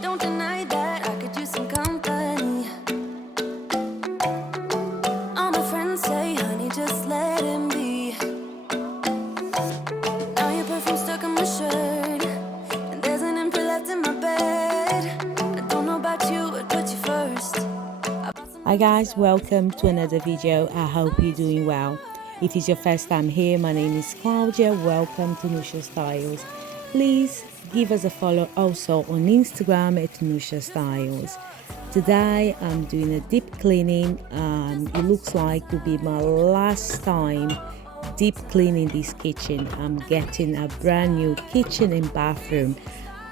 Don't deny that I could use some company. All my friends say, honey, just let him be. Now your perfume stuck on my shirt, and there's an empty left in my bed. I don't know about you, but put you first. Hi guys, welcome to another video. I hope you're doing well. If it's your first time here, my name is Claudia. Welcome to Nusha Styles. Please give us a follow also on Instagram at Nusha Styles. Today I'm doing a deep cleaning. It looks like to be my last time deep cleaning this kitchen. I'm getting a brand new kitchen and bathroom.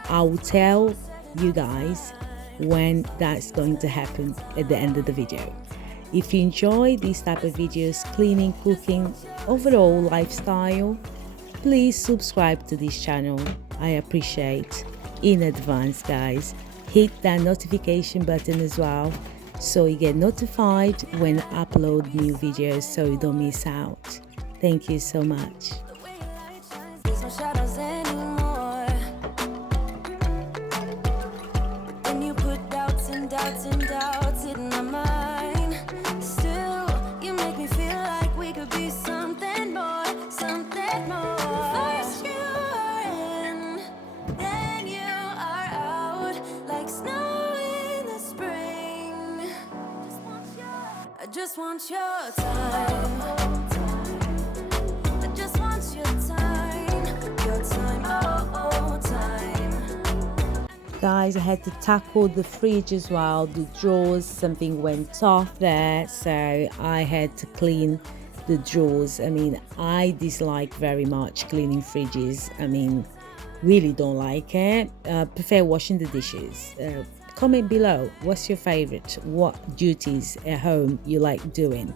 I will tell you guys when that's going to happen at the end of the video. If you enjoy these type of videos, cleaning, cooking, overall lifestyle, please subscribe to this channel. I appreciate in advance, guys. Hit that notification button as well so you get notified when I upload new videos so you don't miss out. Thank you so much. There's no shadows anymore. But then you put doubts and doubts and doubts in my mind. Still, you make me feel like we could be something more, something more. First you are in, then you are out, like snow in the spring. I just want your time. I just want your time, oh, time. Guys, I had to tackle the fridge as well, the drawers, something went off there, so I had to clean the drawers. I mean, I dislike very much cleaning fridges. I mean, really don't like it. Prefer washing the dishes. Comment below, what's your favorite? What duties at home you like doing?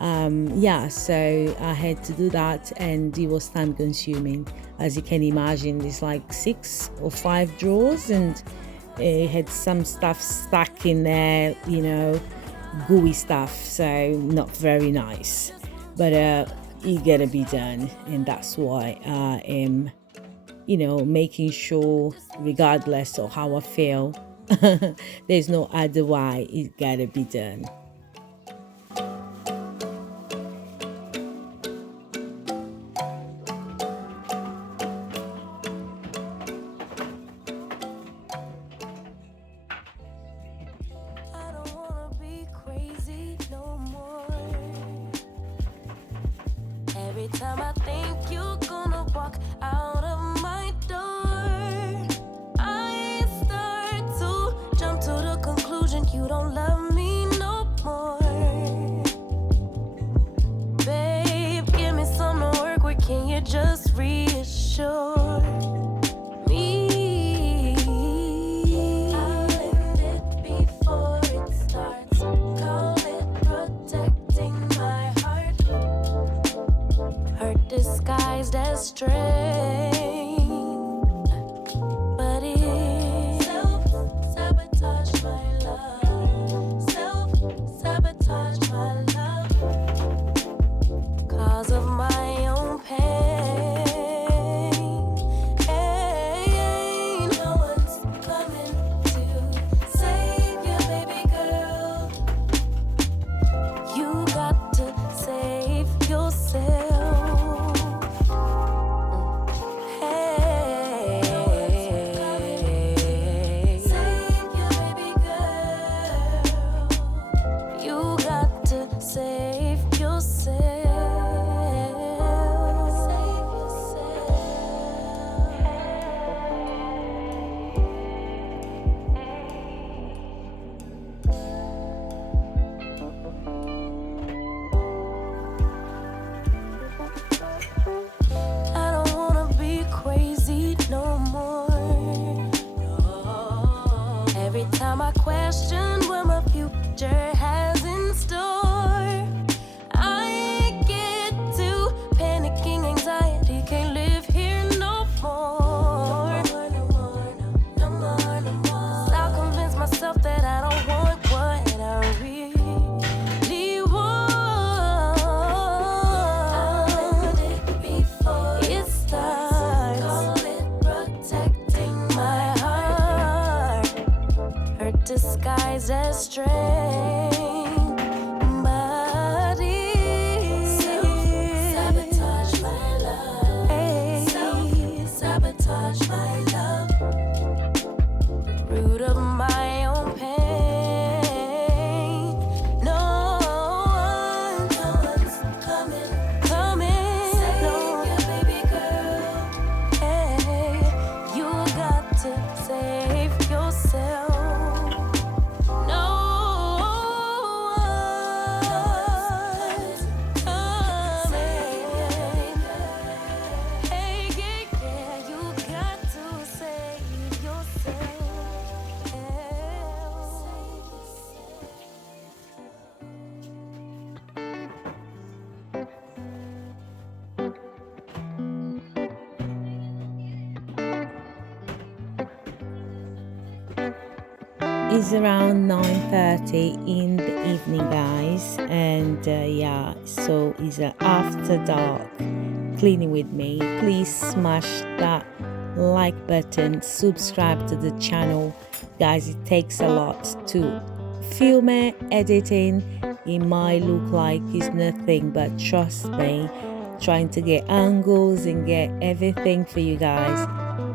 Yeah, so I had to do that and it was time consuming. As you can imagine, there's like 6 or 5 drawers and it had some stuff stuck in there, you know, gooey stuff, so not very nice, but it gotta be done, and that's why I am, you know, making sure regardless of how I feel there's no other way, it gotta be done. I don't wanna be crazy no more. Every time I think you're gonna walk out of my door, I start to jump to the conclusion you don't love me no more. Babe, give me some to work with, can you just reassure me? I'll end it before it starts. Call it protecting my heart. Hurt disguised as strength, but it self-sabotage my love. Self-sabotage my love. Cause of my own pain. No one's coming to save you, baby girl. You got to save yourself. Hey, save you, baby girl. You got to save yourself. Save yourself. I don't wanna be crazy no more. Every time I question what my future has in store, I get to panicking anxiety, can't live here no more. No more, no more. So I'll convince myself that I don't want what I really want. I'll end it before it starts. Call it protecting my heart. It's around 9:30 in the evening, guys, and yeah, so it's after dark cleaning with me. Please smash that like button, subscribe to the channel, guys. It takes a lot to film it, editing. It might look like it's nothing, but trust me, trying to get angles and get everything for you guys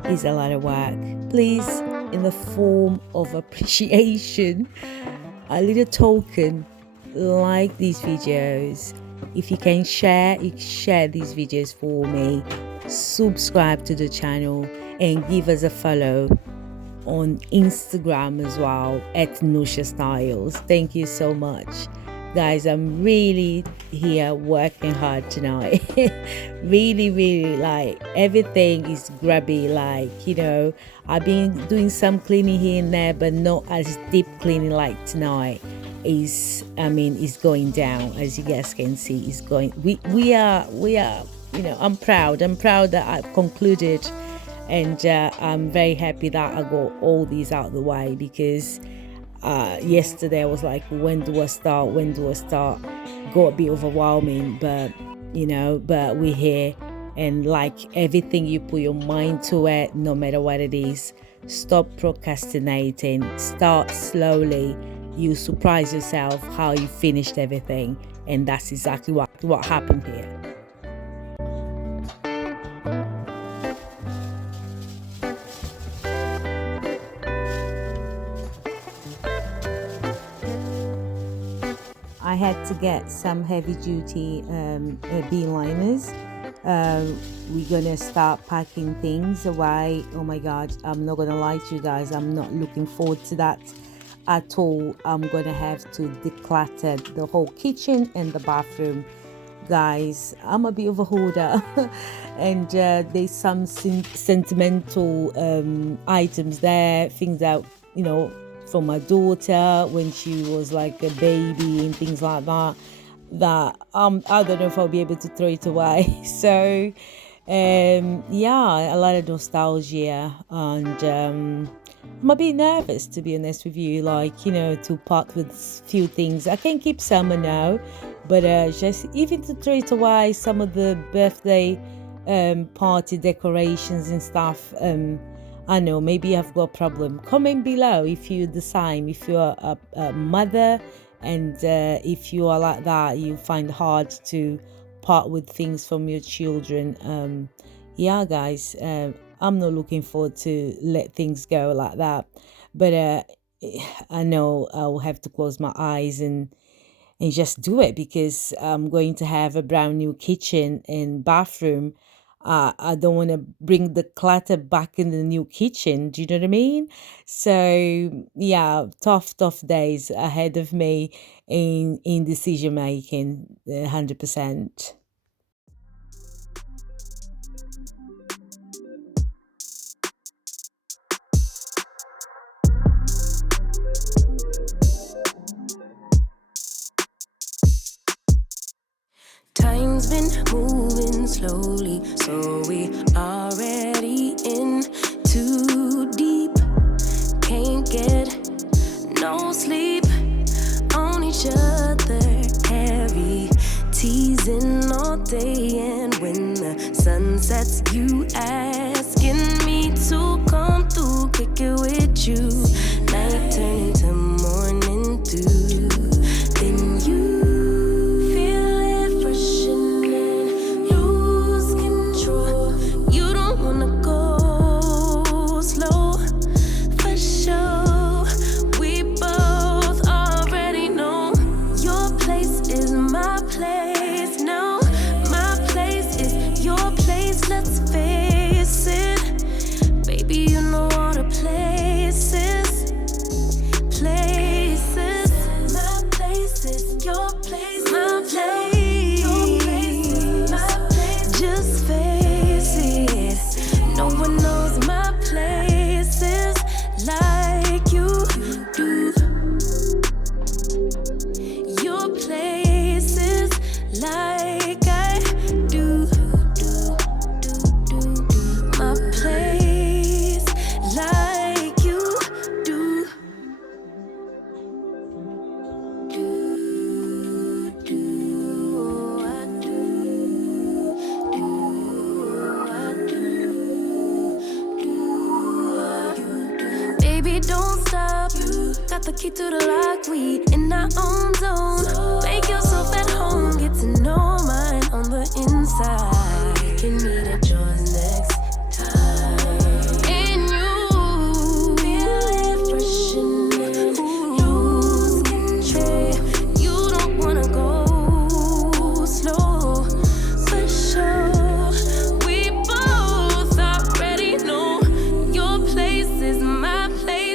is a lot of work. Please, in the form of appreciation, a little token, like these videos. If you can share, you share these videos for me. Subscribe to the channel and give us a follow on Instagram as well at sh&t. Thank you so much, guys. I'm really here working hard tonight. really, like everything is grubby, like, you know, I've been doing some cleaning here and there, but not as deep cleaning like tonight. Is, I mean, it's going down, as you guys can see. It's going, we are, you know, I'm proud that I've concluded, and I'm very happy that I got all these out of the way, because yesterday I was like, when do I start, got a bit overwhelming, but you know, but we're here, and like everything, you put your mind to it, no matter what it is. Stop procrastinating, start slowly. You surprise yourself how you finished everything, and that's exactly what happened here. I had to get some heavy duty bean liners. We're gonna start packing things away. Oh my god, I'm not gonna lie to you guys, I'm not looking forward to that at all. I'm gonna have to declutter the whole kitchen and the bathroom, guys. I'm a bit of a hoarder and there's some sentimental items there, things that, you know, from my daughter when she was like a baby and things like that, I don't know if I'll be able to throw it away. So yeah, a lot of nostalgia, and I'm a bit nervous, to be honest with you, like, you know, to part with few things. I can keep some now, but just even to throw it away, some of the birthday party decorations and stuff. I know, maybe I've got a problem. Comment below if you're the same, if you're a mother, and if you are like that, you find it hard to part with things from your children. Yeah, guys, I'm not looking forward to let things go like that, but I know I'll have to close my eyes and just do it, because I'm going to have a brand new kitchen and bathroom. I don't want to bring the clutter back in the new kitchen. Do you know what I mean? So yeah, tough days ahead of me in decision making, 100%. Time's been moving slowly, so we already in too deep. Can't get no sleep on each other, heavy teasing all day, and when the sun sets, you asking me to come through, kick it with you. Night turning to morning dew, then you we don't stop. Got the key to the lock, we in our own zone. Make yourself at home, get to know mine on the inside. You can meet at yours next time. And you feel it freshening, lose control. You don't wanna go slow, for sure. We both already know your place is my place.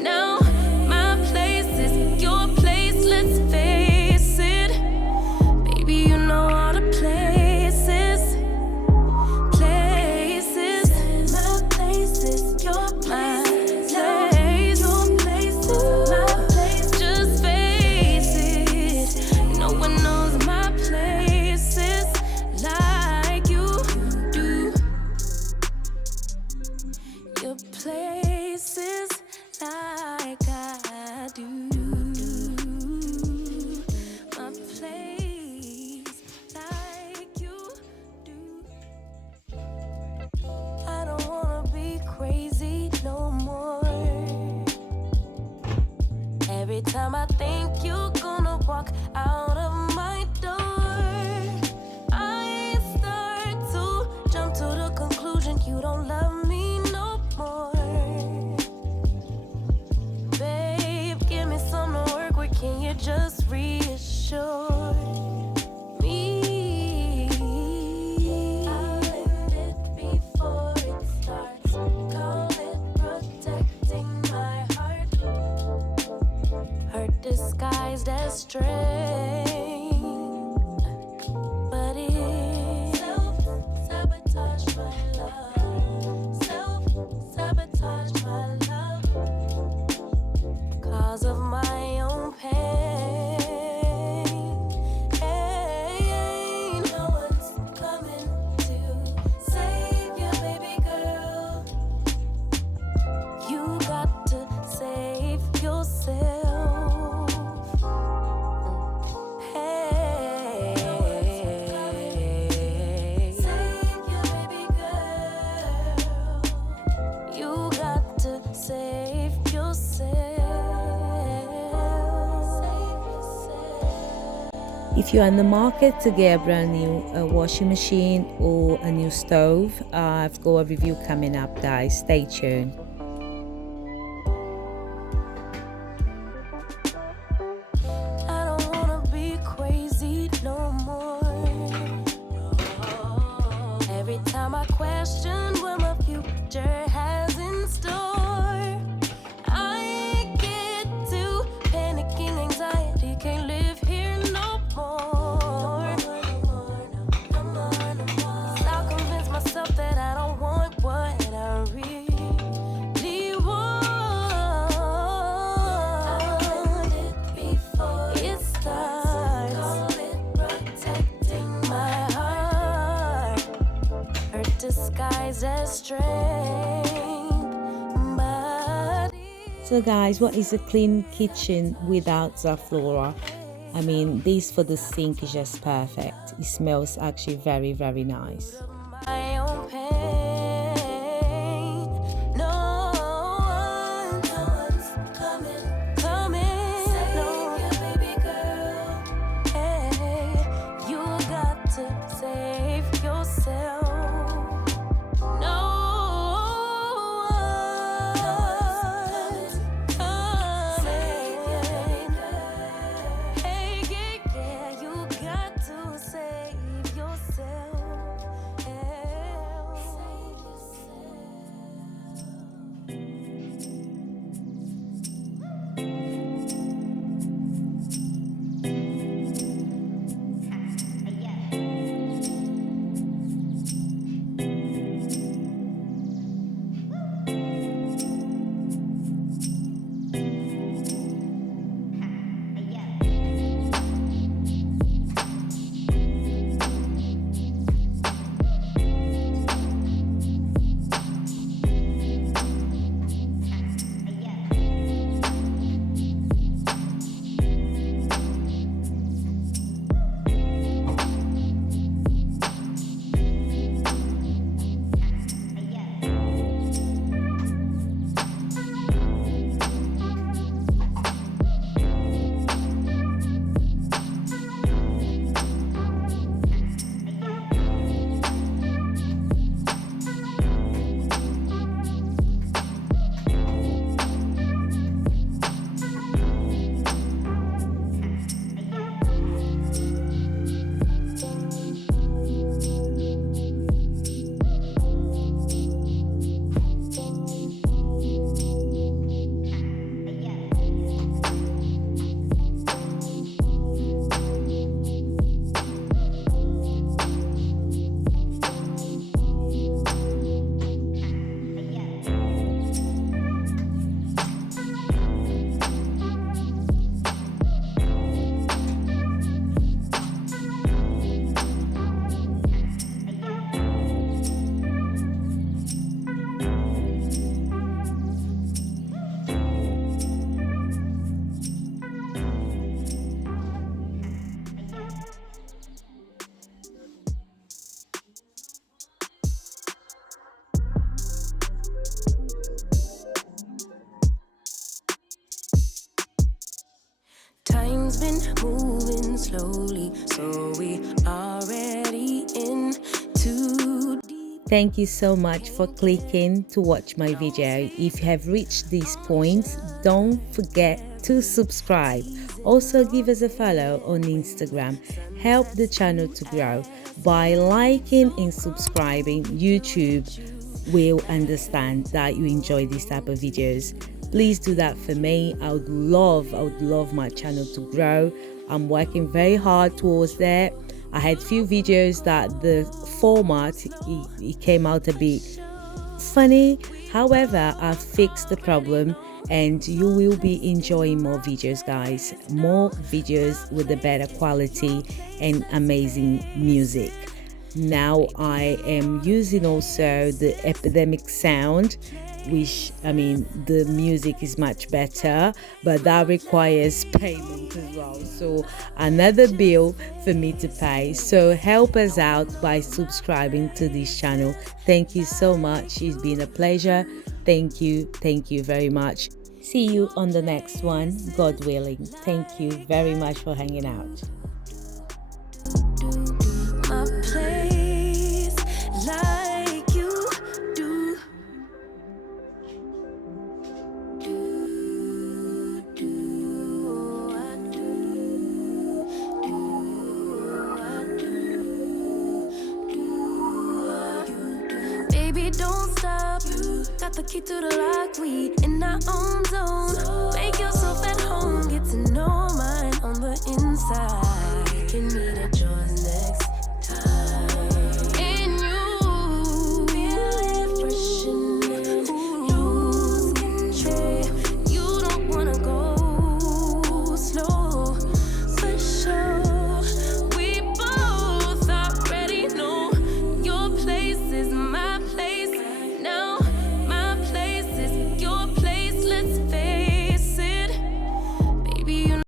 Now my place is your place. Let's face it, baby, you know all the places. Places, my place is your place. Your place is my place. Just face it, no one knows my places like you do. Your places like I do. My place like you do. I don't wanna be crazy no more. Every time I think you're gonna walk out of my door, I start to jump to the conclusion you don't love me no more. Babe, give me some to work with, can you just reassure me? I'll end it before it starts. Call it protecting my heart. Hurt disguised as strength, but it's self-sabotage my love. Self-sabotage my love. Cause of my own pain. No one's coming to save you, baby girl. You got to save yourself. Hey, save you, baby girl. You got to save yourself. If you're on the market to get a brand new washing machine or a new stove, I've got a review coming up, guys. Stay tuned. I don't wanna be crazy no more. Every time I question what my future has in store, I get to panicking anxiety, can't live here no more. 'Cause I'll convince myself that I don't want what I really want. It starts. Call it protecting my heart. Hurt disguised as strength, but So guys, what is a clean kitchen without Zaflora? I mean, this for the sink is just perfect. It smells actually very, very nice. my own pain. No one's coming. Save you, baby girl. Hey, you got to save yourself. No one's coming. Save you, baby girl. Hey, yeah, you got to save yourself. Hey. slowly, so we already in too deep. Thank you so much for clicking to watch my video. If you have reached this point, don't forget to subscribe. Also give us a follow on Instagram. Help the channel to grow. By liking and subscribing, YouTube will understand that you enjoy this type of videos. Please do that for me. I would love my channel to grow. I'm working very hard towards that. I had few videos that the format it came out a bit funny. However, I fixed the problem and you will be enjoying more videos, guys. More videos with a better quality and amazing music. Now I am using also the epidemic sound, which the music is much better, but that requires payment as well, so another bill for me to pay. So help us out by subscribing to this channel. Thank you so much. It's been a pleasure. Thank you very much. See you on the next one, God willing. Thank you very much for hanging out. My place like you do. Baby, don't stop. Got the key to the lock. We in our own zone. Make yourself at home. Get to know mine.